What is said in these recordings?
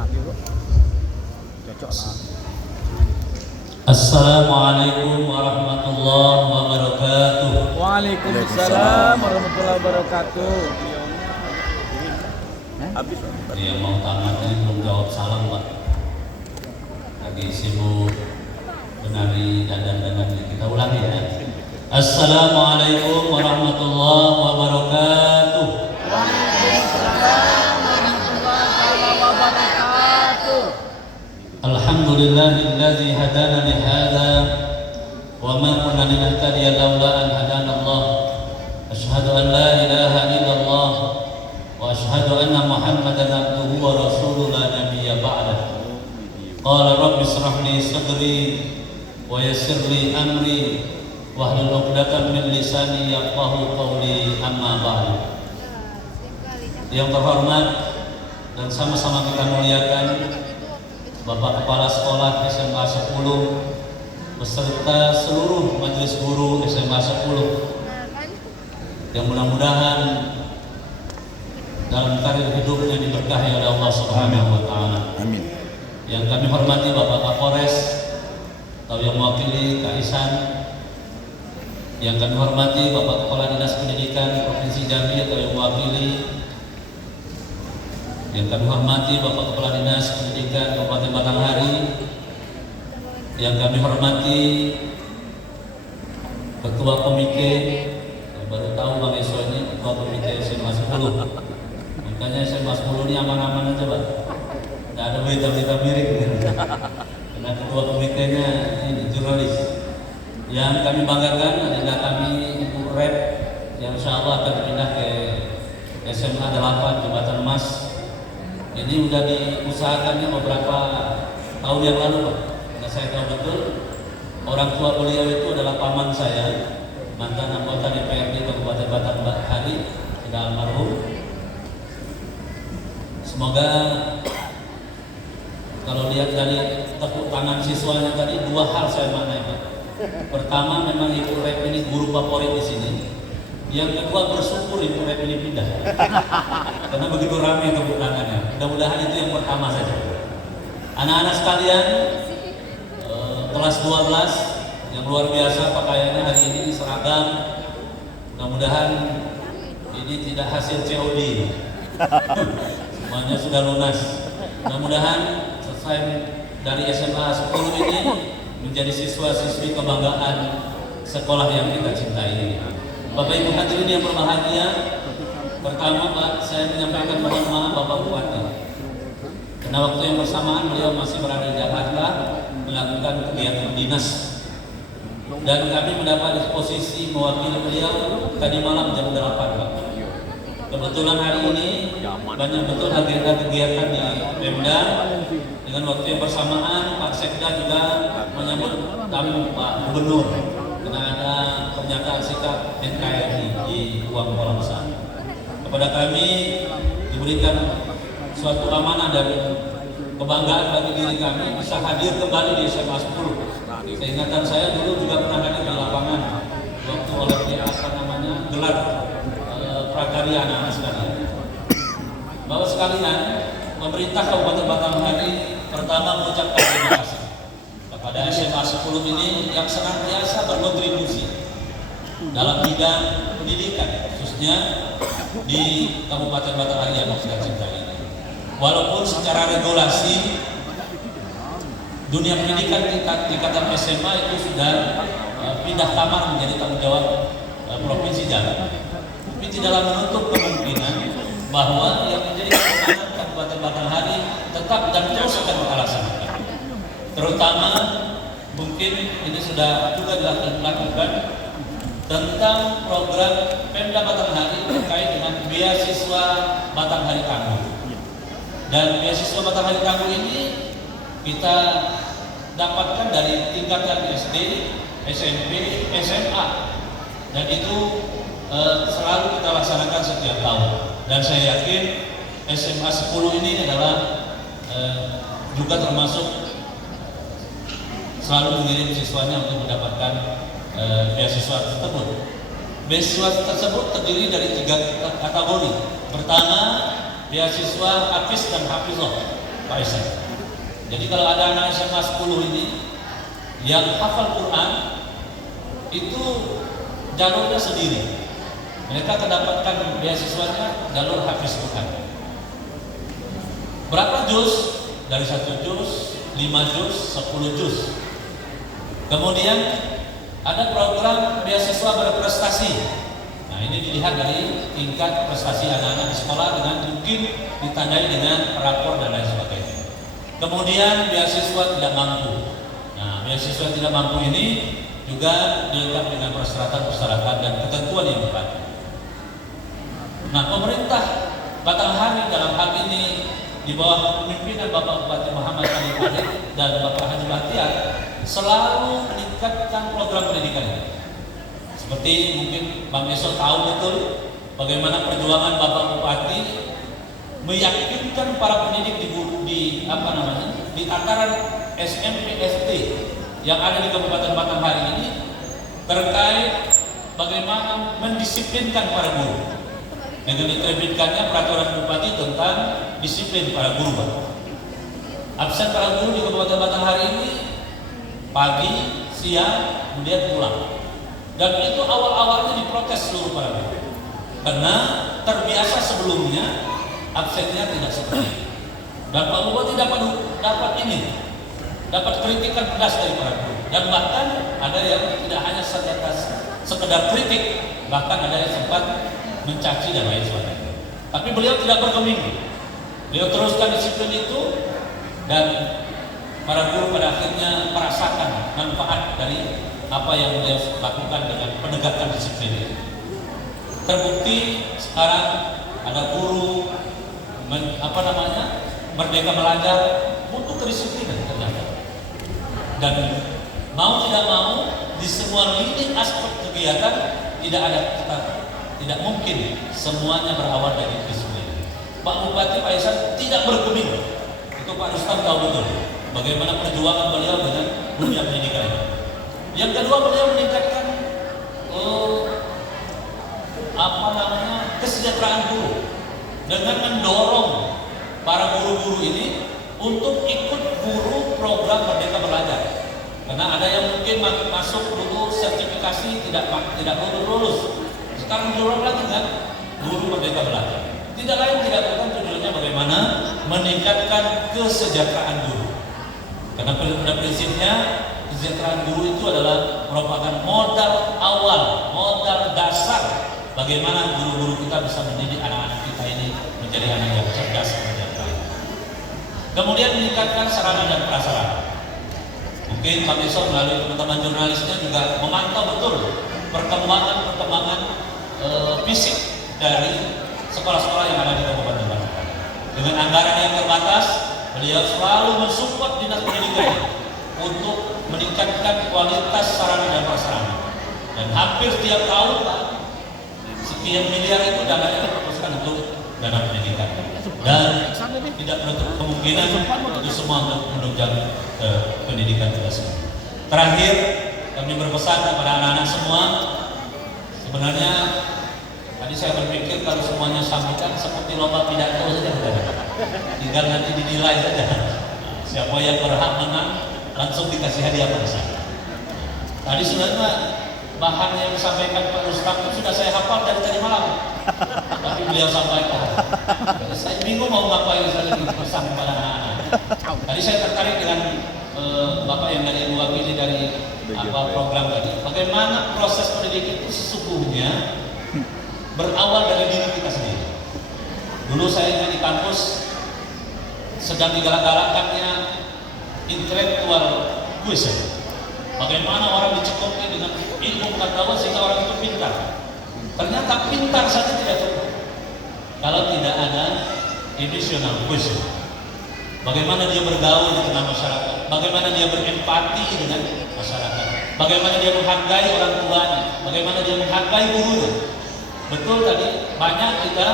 kaki bro, cocok lah. Assalamualaikum warahmatullahi wabarakatuh. Waalaikumsalam warahmatullahi wabarakatuh. Habis. Dia mau tamat ini belum jawab salam Pak. Lagi sibuk menari dandan-dandan. Kita ulangi ya. Assalamualaikum warahmatullahi wabarakatuh. Waalaikumsalam warahmatullahi wabarakatuh. Alhamdulillahilladzi hadana li hadza wa ma kunna linahtadiya laula an hadana Allah. Asyhadu an la ilaha illallah wa asyhadu anna Muhammadan abduhu wa rasuluhu la nabiyya ba'dah. Qala rabbi ishrah li sadri wa yassir li amri wahlul 'uqdatam min lisani yafqahu qawli, amma ba'du. Yang terhormat dan sama-sama kita muliakan Bapak Kepala Sekolah SMA 10 beserta seluruh majelis guru SMA 10 yang mudah-mudahan dalam karir hidupnya diberkahi oleh Allah Subhanahu wa taala. Amin. Yang kami hormati Bapak Kapolres atau yang mewakili Kak Isan, yang kami hormati Bapak Kepala Dinas Pendidikan Provinsi Jambi atau yang mewakili, yang kami hormati Bapak Kepala Dinas Pendidikan Kabupaten Batanghari, yang kami hormati Ketua Komite, yang baru tahu Bang Eso ini Ketua Komite SMA 10. Makanya SMA 10 ini aman-aman aja Pak, tidak ada berita-berita miring karena Ketua Komitenya ini jurnalis. Yang kami banggakan adalah kami Ibu Rep yang insya Allah akan pindah ke SMA 8 Jembatan Emas. Ini sudah diusahakannya beberapa tahun yang lalu Pak. Karena saya tahu betul orang tua beliau itu adalah paman saya, mantan anggota DPRD Kabupaten Batanghari, sudah almarhum. Semoga kalau lihat dari tepuk tangan siswanya tadi, dua hal saya maknai Pak. Pertama, memang Ibu Rep ini guru favorit di sini. Yang kedua, bersyukur Ibu Rep ini pindah karena begitu ramai tepuk tangannya. Mudah-mudahan itu yang pertama saja. Anak-anak sekalian, kelas 12 yang luar biasa pakaiannya hari ini seragam. Mudah-mudahan ini tidak hasil COD. Semuanya sudah lunas. Mudah-mudahan selesai dari SMA 10 ini menjadi siswa-siswi kebanggaan sekolah yang kita cintai. Bapak Ibu hadirin yang berbahagia, pertama Pak, saya menyampaikan mohon maaf Bapak Bupati, karena waktu yang bersamaan beliau masih berada di Jakarta melakukan kegiatan dinas, dan kami mendapat posisi mewakili beliau tadi malam jam 8 Pak. Kebetulan hari ini banyak betul agenda kegiatan di Pemda. Dengan waktu yang bersamaan Pak Sekda juga menyambut tamu Pak Gubernur karena ada pernyataan sikap NKRI di ruang kolam besar. Kepada kami diberikan suatu amanah dan kebanggaan bagi diri kami bisa hadir kembali di SMA 10. Seingatan saya dulu juga pernah hadir di lapangan waktu oleh gelar prakarya anak-anak sekalian. Bapak sekalian, pemerintah Kabupaten Batanghari pertama mengucapkan terima kasih kepada SMA 10 ini yang senantiasa berkontribusi dalam bidang pendidikan, khususnya di Kabupaten Batanghari yang kita cintai ini. Walaupun secara regulasi dunia pendidikan tingkatan SMA itu sudah pindah kamar menjadi tanggung jawab Provinsi Jambi, tapi tidaklah menutup kemungkinan bahwa yang menjadi kewenangan Kabupaten Batanghari tetap dan terus akan kita laksanakan. Terutama mungkin ini sudah juga dilakukan tentang program Pemda Batanghari terkait dengan beasiswa Batanghari Tangguh. Dan beasiswa Batanghari Tangguh ini kita dapatkan dari tingkatan SD, SMP, SMA, dan itu selalu kita laksanakan setiap tahun. Dan saya yakin SMA 10 ini adalah juga termasuk selalu mengirim siswanya untuk mendapatkan beasiswa tersebut. Beasiswa tersebut terdiri dari 3 kategori. Pertama, beasiswa Hafiz dan Hafizah. Pak Aisyah. Jadi kalau ada anak SMA 10 ini yang hafal Quran, itu jalurnya sendiri. Mereka akan dapatkan beasiswanya jalur hafiz Quran. Berapa juz? Dari 1 juz, 5 juz, 10 juz. Kemudian ada program beasiswa berprestasi. Nah, ini dilihat dari tingkat prestasi anak-anak di sekolah dengan mungkin ditandai dengan rapor dan lain sebagainya. Kemudian beasiswa tidak mampu. Nah, beasiswa tidak mampu ini juga dilengkapi dengan persyaratan-persyaratan dan ketentuan yang berlaku. Nah, pemerintah Batanghari dalam hal ini di bawah kepemimpinan Bapak Bupati Muhammad Ali Farid dan Bapak Haji Bahtiar selalu meningkatkan program pendidikan ini. Seperti mungkin Bang Esok tahu betul bagaimana perjuangan Bapak Bupati meyakinkan para pendidik di tataran SMP SD yang ada di Kabupaten Batanghari ini terkait bagaimana mendisiplinkan para guru dengan diterbitkannya peraturan bupati tentang disiplin para guru. Absen para guru di Kabupaten Batanghari ini pagi, siang, kemudian pulang. Dan itu awal-awalnya diprotes seluruh para guru karena terbiasa sebelumnya absennya tidak seperti itu. Dan Pak Bupati dapat kritikan pedas dari para guru. Dan bahkan ada yang tidak hanya sekedar kritik, bahkan ada yang sempat mencaci dan lain sebagainya. Tapi beliau tidak bergeming. Beliau teruskan disiplin itu dan para guru pada akhirnya merasakan manfaat dari apa yang beliau lakukan dengan penegakan disiplin itu. Terbukti sekarang ada guru merdeka belajar butuh kedisiplinan ternyata. Dan mau tidak mau di semua lini aspek kegiatan tidak mungkin semuanya berawal dari disiplin. Pak Bupati Pak Ihsan tidak bergeming. Itu Pak Rustam tahu betul bagaimana perjuangan beliau dengan dunia pendidikan. Yang kedua, beliau meningkatkan kesejahteraan guru dengan mendorong para guru-guru ini untuk ikut guru program Merdeka Belajar. Karena ada yang mungkin masuk dulu sertifikasi tidak lulus. Sekarang diulang lagi kan guru Merdeka Belajar. Tidak lain tidak bukan tujuannya bagaimana meningkatkan kesejahteraan guru. Karena pada prinsipnya kesejahteraan guru itu adalah merupakan modal awal, modal dasar bagaimana guru-guru kita bisa mendidik anak-anak kita ini menjadi anak yang cerdas dan baik. Kemudian meningkatkan sarana dan prasarana. Mungkin Pak Besok melalui teman-teman jurnalisnya juga memantau betul perkembangan fisik dari sekolah-sekolah yang ada di Kabupaten Batanghari. Dengan anggaran yang terbatas, beliau selalu mensupport dinas pendidikan untuk meningkatkan kualitas sarana dan prasarana. Dan hampir setiap tahun sekian miliar itu dananya difokuskan untuk dana pendidikan. Dan tidak menutup kemungkinan itu semua untuk menunjang pendidikan kita semua. Terakhir, kami berpesan kepada anak-anak semua, sebenarnya tadi saya berpikir kalau semuanya sampaikan seperti lomba pidato saja, tinggal nanti dinilai saja. Siapa yang berhak menang langsung dikasih hadiah pada saya. Tadi sebenarnya bahan yang disampaikan Pak Rustam itu sudah saya hafal dari tadi malam, tapi beliau sampaikan. Saya bingung mau ngapain saya lagi pesan kepada anak-anak. Tadi saya tertarik dengan Bapak yang dari mewakili dari program tadi. Bagaimana proses pendidikan itu sesungguhnya berawal dari diri kita sendiri. Dulu saya di kampus sedang digalak-galakannya intelektual quiz. Bagaimana orang dicekoki dengan ilmu pengetahuan sehingga orang itu pintar. Ternyata pintar saja tidak cukup kalau tidak ada emotional quiz. Bagaimana dia bergaul di tengah masyarakat, bagaimana dia berempati dengan masyarakat, bagaimana dia menghargai orang tuanya, bagaimana dia menghargai gurunya. Betul tadi, banyak kita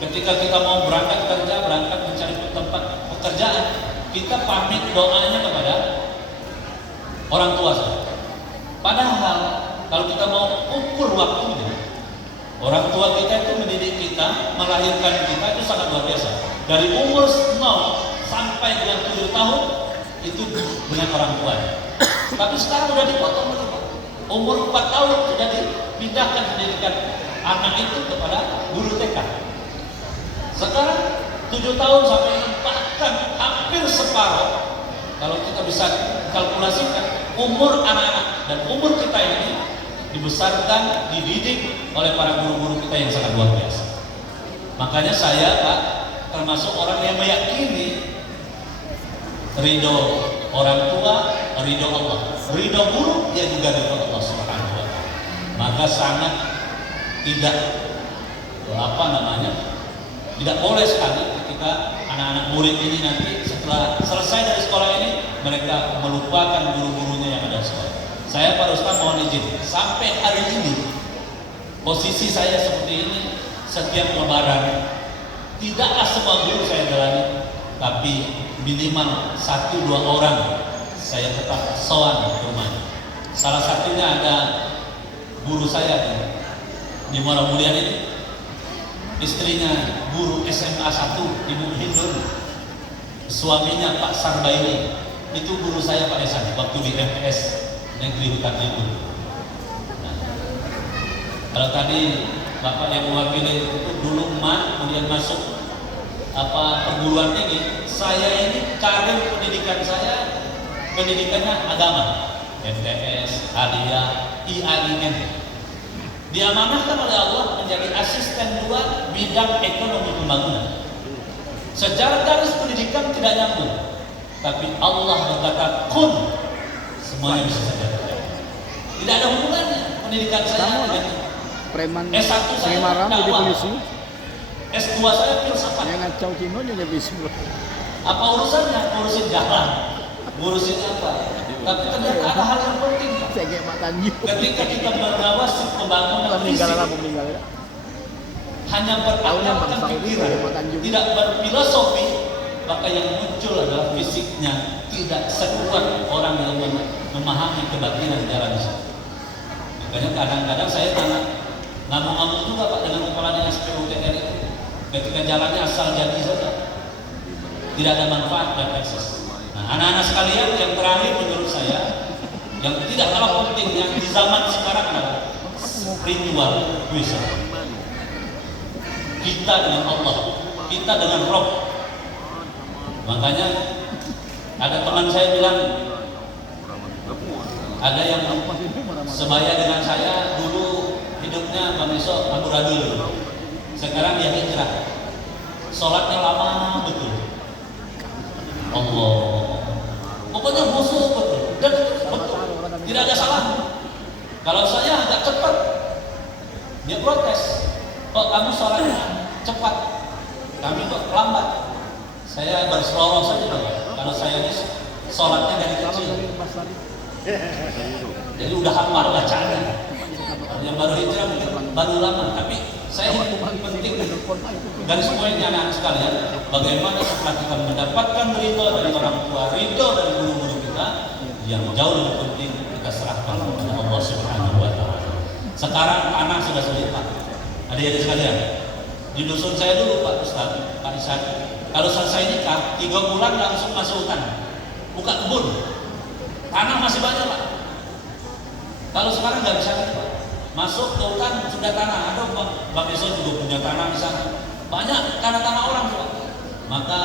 ketika kita mau berangkat kerja, berangkat mencari tempat pekerjaan, kita pamit doanya kepada orang tua saja. Padahal kalau kita mau ukur waktunya, orang tua kita itu mendidik kita, melahirkan kita itu sangat luar biasa. Dari umur 0 sampai tahun itu dengan orang tuanya. Tapi sekarang udah dipotong lagi Pak. Umur 4 tahun sudah dipindahkan pendidikan anak itu kepada guru TK. Sekarang 7 tahun sampai bahkan hampir separuh. Kalau kita bisa kalkulasikan umur anak-anak dan umur kita ini dibesarkan, dididik oleh para guru-guru kita yang sangat luar biasa. Makanya saya Pak termasuk orang yang meyakini ridho orang tua, ridho Allah, ridho guru, dia juga ridho Allah Subhanahu wa Ta'ala. Maka sangat tidak tidak boleh sekali ketika anak-anak murid ini nanti setelah selesai dari sekolah ini mereka melupakan guru-gurunya yang ada di sekolah. Saya Pak Rustam mohon izin, sampai hari ini posisi saya seperti ini, setiap lebaran tidaklah semua guru saya jalani, tapi minimal 1-2 orang saya tetap sowan ke rumahnya. Salah satunya ada guru saya di Muara Mulia ini, istrinya guru SMA 1 Ibu Hindun, suaminya Pak Sarbaini, itu guru saya Pak Esan waktu di MPS Negeri Hutan Lindung. Nah, kalau tadi Bapak yang mewakili itu dulu kemudian masuk perguruan tinggi, saya ini karir pendidikan saya pendidikannya agama, MTS, Aliyah, IAIN. Diamanahkan oleh Allah menjadi asisten 2 bidang ekonomi pembangunan. Secara garis pendidikan tidak nyambung, tapi Allah berkata kun, semuanya bisa saja terjadi. Tidak ada hubungannya pendidikan saya dengan Preman S1 saya Maram jadi dakwah, polisi. S2 saya filsafat. Yang ngacau Cino jadi polisi. Apa urusannya? Ngurusin jalan, ngurusin apa? Tapi ternyata ada hal yang penting Pak. Saya kayak Mak Tanju. Ketika kita mengawasi pembangunan fisik, meninggal ya. hanya berakalkan pikiran, tidak berfilosofi, maka yang muncul adalah fisiknya tidak sekuat orang yang memahami kebatinan jalan di sana. Makanya kadang-kadang saya ngamuk-ngamuk juga Pak dengan kepala dinas PUPR itu. Ketika jalannya asal jadi saja, tidak ada manfaat dan akses. Nah, anak-anak sekalian, yang terakhir menurut saya, yang tidak kalah penting yang di zaman sekarang adalah spiritual wisdom. Kita dengan Allah, kita dengan Rob. Makanya ada teman saya bilang, ada yang sebaya dengan saya dulu hidupnya Pak Meso amburadul, sekarang dia hijrah, sholatnya lama betul. Allah, pokoknya khusus betul dan betul, tidak ada salah. Kalau saya agak cepat, dia protes. Kok kamu sholatnya cepat, kami kok lambat? Saya berselawat saja dong. Kalau saya ini sholatnya dari kecil, jadi udah hafal bacaannya. Yang baru hijrah mungkin baru lama, tapi saya penting garis poinnya anak sekalian, bagaimana setelah kita mendapatkan ridho dari orang tua, ridho dari guru-guru kita, yang jauh lebih penting kita serahkan kepada Allah Subhanahu wa Ta'ala. Sekarang tanah sudah sulit Pak. Adik-adik sekalian, di dusun saya dulu Pak Ustaz, Pak Isan, kalau selesai nikah 3 bulan langsung masuk hutan, buka kebun, tanah masih banyak Pak. Kalau sekarang nggak bisa lagi Pak, masuk ke hutan sudah tanah. Ada Bang Eson juga punya tanah di sana, banyak tanah-tanah orang Pak. Maka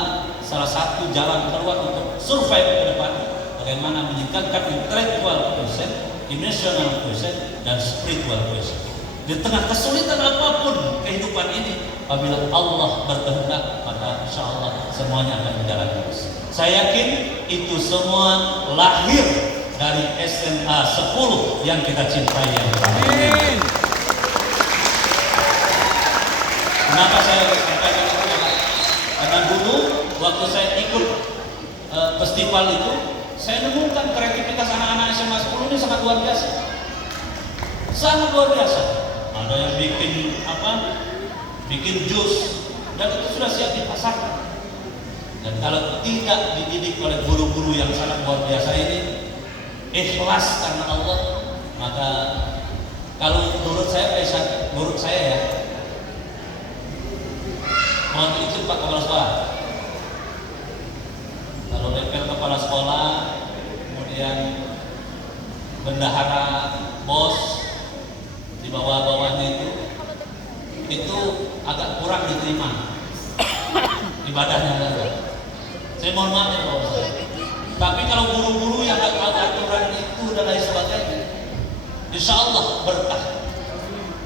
salah satu jalan keluar untuk survive ke depan, bagaimana meningkatkan intellectual quotient, emotional quotient, dan spiritual quotient. Di tengah kesulitan apapun kehidupan ini, apabila Allah berkehendak, maka insya Allah semuanya akan berjalan terus. Saya yakin itu semua lahir dari SMA 10 yang kita cintai yang pertama. Kenapa saya sampaikan itu? Karena dulu waktu saya ikut festival itu, saya nemukan kreativitas anak-anak SMA 10 ini sangat luar biasa. Sangat luar biasa. Ada yang bikin jus, dan itu sudah siap dipasarkan. Dan kalau tidak dididik oleh guru-guru yang sangat luar biasa ini, ikhlas karena Allah, maka kalau menurut saya ya, mohon izin Pak Kepala Sekolah, kalau level bendahara bos di bawah-bawahnya itu agak kurang diterima ibadahnya saja. Saya mohon maaf ya Pak Ustaz. Tapi kalau guru-guru yang ada aturan itu dan lain sebagainya, insya Allah berkah.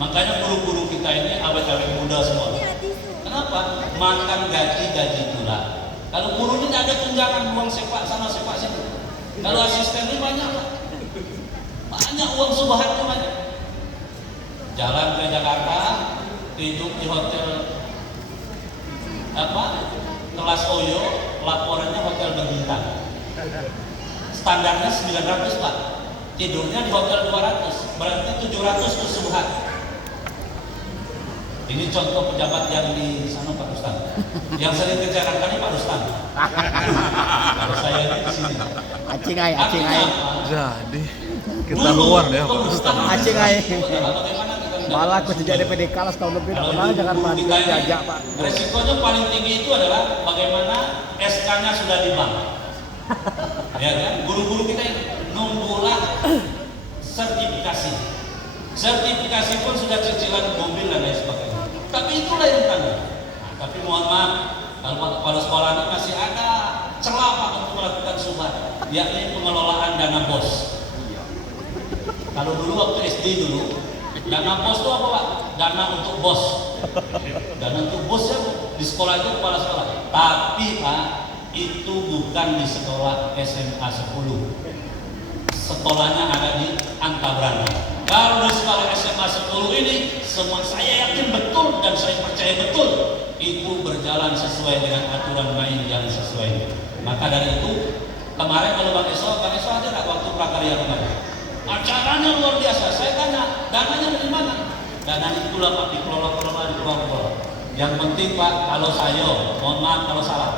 Makanya guru-guru kita ini awet-awet muda semua. Kenapa? Makan gaji pula. Kalau guru ini ada tunjangan uang sepak sana sepak sini. Kalau asisten ini banyak Pak. Banyak uang subhannya banyak. Jalan ke Jakarta, tidur di hotel kelas Oyo, laporannya hotel berbintang. Standarnya 900 Pak. Tidurnya di hotel 200, berarti 700 itu subhan. Ini contoh pejabat yang di sana Pak Rustam. Yang sering kecerakan ini Pak Rustam. Kalau saya ini di sini. Acing ay. Jadi ketahuan ya Pak Ustaz. Acing ay. Bagaimana kita Malah aku sejak DPD kalah setahun lebih, Kalau pernah jangan guru-guru kita ini, diajak Pak. resikonya paling tinggi itu adalah bagaimana SK-nya sudah di bank. Ya kan? Guru-guru kita ini nunggulah sertifikasi. Sertifikasi pun sudah cicilan mobil dan lain sebagainya. Tapi itulah yang tanggung. Tapi mohon maaf, kalau pada sekolah ini masih ada celah Pak untuk melakukan subhan, yakni pengelolaan dana bos. Kalau dulu waktu SD dulu, dana bos itu apa Pak? Dana untuk bos. Dana untuk bos ya di sekolah itu kepala sekolah. Tapi Pak, itu bukan di sekolah SMA 10. Sekolahnya ada di Angkabrana. Kalau di sekolah SMA 10 ini, semua saya yakin betul dan saya percaya betul itu berjalan sesuai dengan aturan main yang sesuai. Maka dari itu, kemarin kalau Bang Eso ada nggak waktu prakarya kemarin? Acaranya luar biasa. Saya tanya, dananya dari mana? Dana itulah Pak, dikelola. Yang penting Pak, kalau saya, mohon maaf kalau salah.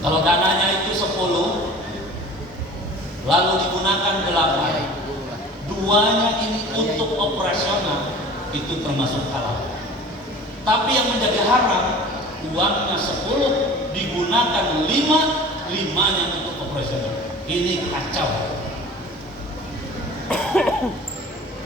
Kalau dananya itu 10, lalu digunakan 8, duanya ini untuk operasional, itu termasuk halal. Tapi yang menjadi haram, uangnya 10 digunakan 5-nya untuk operasional. Ini kacau.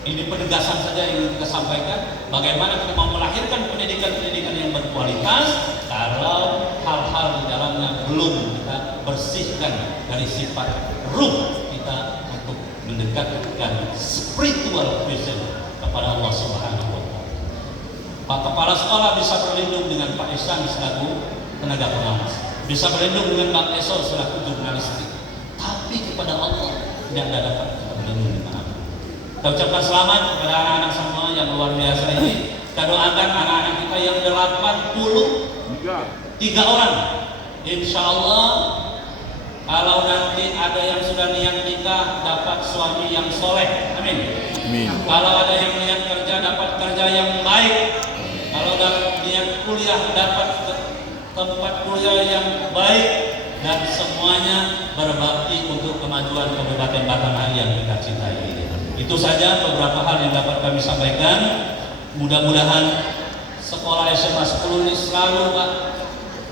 Ini penegasan saja yang kita sampaikan. Bagaimana kita mau melahirkan pendidikan-pendidikan yang berkualitas kalau hal-hal di dalamnya belum kita bersihkan dari sifat ruh kita untuk mendekatkan spiritual vision kepada Allah Subhanahu wa Ta'ala. Pak Kepala Sekolah bisa berlindung dengan Pak Ihsan selaku tenaga pengawas, bisa berlindung dengan Bang Eso selaku jurnalistik, tapi kepada Allah tidak dapat kita berlindung dengan apa. Kita ucapkan selamat kepada anak-anak semua yang luar biasa ini. Kita doakan anak-anak kita yang 83 orang. Insya Allah kalau nanti ada yang sudah niat nikah dapat suami yang soleh, amin. Amin. Kalau ada yang niat kerja dapat kerja yang baik. Kalau ada niat kuliah dapat tempat kuliah yang baik, dan semuanya berbakti untuk kemajuan Kabupaten Batanghari yang kita cintai ini. Itu saja beberapa hal yang dapat kami sampaikan. Mudah-mudahan sekolah SMA 10 ini selalu Pak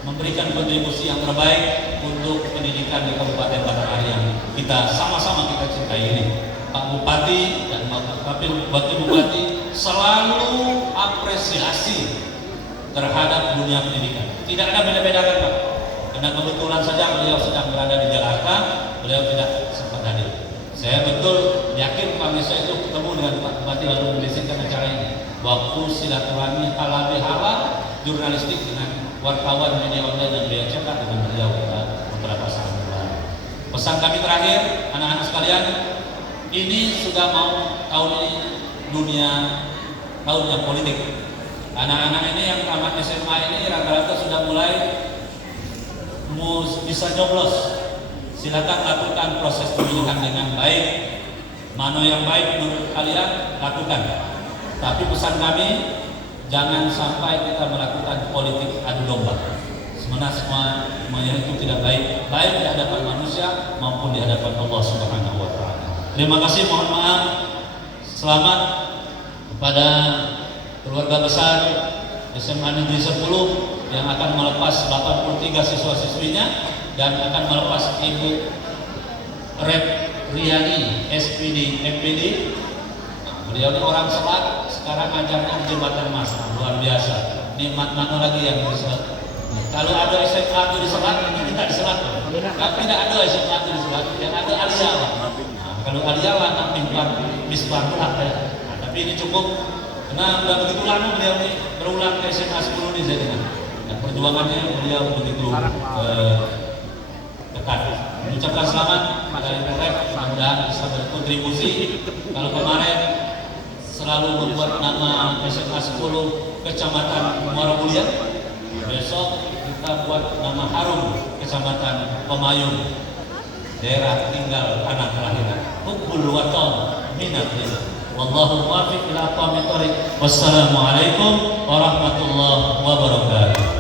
memberikan kontribusi yang terbaik untuk pendidikan di Kabupaten Batanghari yang kita sama-sama kita cintai ini. Pak Bupati dan Wakil Bupati selalu apresiasi terhadap dunia pendidikan. Tidak ada beda-bedakan Pak. Karena kebetulan saja beliau sedang berada di Jakarta, beliau tidak sempat hadir. Saya betul yakin Pak Meso itu ketemu dengan Pak Bupati lalu membisikkan acara ini. Waktu silaturahmi halal bihalal jurnalistik dengan wartawan media online dan beliau cetak dengan beliau beberapa saat lalu. Pesan kami terakhir, anak-anak sekalian, ini sudah mau tahun ini tahunnya politik. Anak-anak ini yang tamat SMA ini rata-rata sudah mulai bisa nyoblos. Silakan lakukan proses pemilihan dengan baik. Mana yang baik menurut kalian, lakukan. Tapi pesan kami, jangan sampai kita melakukan politik adu domba. Sebenarnya semuanya itu tidak baik, baik di hadapan manusia maupun di hadapan Allah Subhanahu wa Ta'ala. Terima kasih, mohon maaf. Selamat kepada keluarga besar SMA Negeri 10 yang akan melepas 83 siswa-siswinya dan akan melepas Ibu Rep Riani, SPD, MPD. Nah, beliau ini orang Selat, sekarang ngajarnya di Jembatan Mas, luar biasa. Nikmat mana lagi yang di Selat? Kalau ada SMA itu di Selat, ini kita di Selat. Tidak ada SMA itu di Selat, yang ada Aliyawa. Nah, kalau Aliyawa nanti misbar berat ya. Nah, tapi ini cukup, karena udah begitu lama beliau ini berulang ke SMA 10 ini saya dengar. Dan perjuangannya beliau begitu dekat. Mengucapkan selamat pada Ibu-Rep, mudah-mudahan bisa berkontribusi. Kalau kemarin selalu membuat nama SMA 10 Kecamatan Muara Mulia, besok kita buat nama harum Kecamatan Pemayung, daerah tinggal anak kelahiran. Hubbul watan minat. Wallahu muwaffiq ila aqwamit thoriq. Wassalamualaikum warahmatullahi wabarakatuh.